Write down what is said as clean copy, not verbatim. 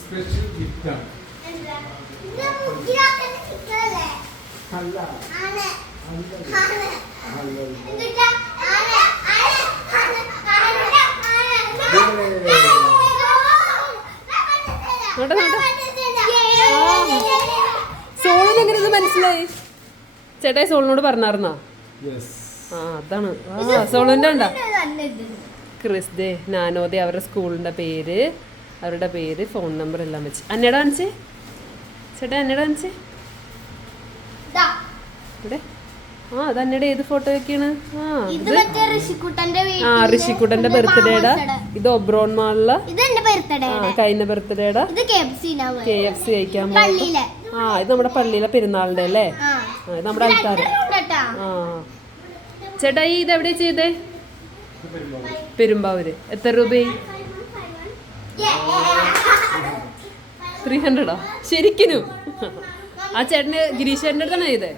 Special ഗിഫ്റ്റാണ്. സോളിന് എങ്ങനെ ഇത് മനസ്സിലായി? ചേട്ടായി സോളിനോട് പറഞ്ഞായിരുന്നോ? ആ അതാണ്. സോളിന്റെ ഉണ്ടോ? ക്രിസ് ദേ നാനോദേ അവരുടെ സ്കൂളിന്റെ പേര്, അവരുടെ പേര്, ഫോൺ നമ്പർ എല്ലാം വെച്ച്. അന്നയുടെ കാണിച്ചേ ചേട്ടാ, അന്നയുടെ കാണിച്ചേ ഇവിടെ. ആ അത് അന്നയുടെ ഏത് ഫോട്ടോ ഒക്കെയാണ്? ഋഷിക്കുട്ടന്റെ ബർത്ത്ഡേയുടെ, ഇത് ഒബ്രോൺ മാളില് കഴിഞ്ഞ ബർത്ത്ഡേയുടെ KFC കഴിക്കാൻ പോകും. ആ ഇത് നമ്മുടെ പള്ളിയിലെ പെരുന്നാളിന്റെ അല്ലേ? ഇത് നമ്മുടെ ആൾക്കാര്. ആ ചേട്ടാ ഈ ഇതെവിടെ ചെയ്തേ? പെരുമ്പാവൂര്. എത്ര രൂപയായി? 300 ശരിക്കും? ആ ചേട്ടന് ഗിരീഷ് ചേട്ടൻ്റെ അടുത്താണ് ചെയ്തേ?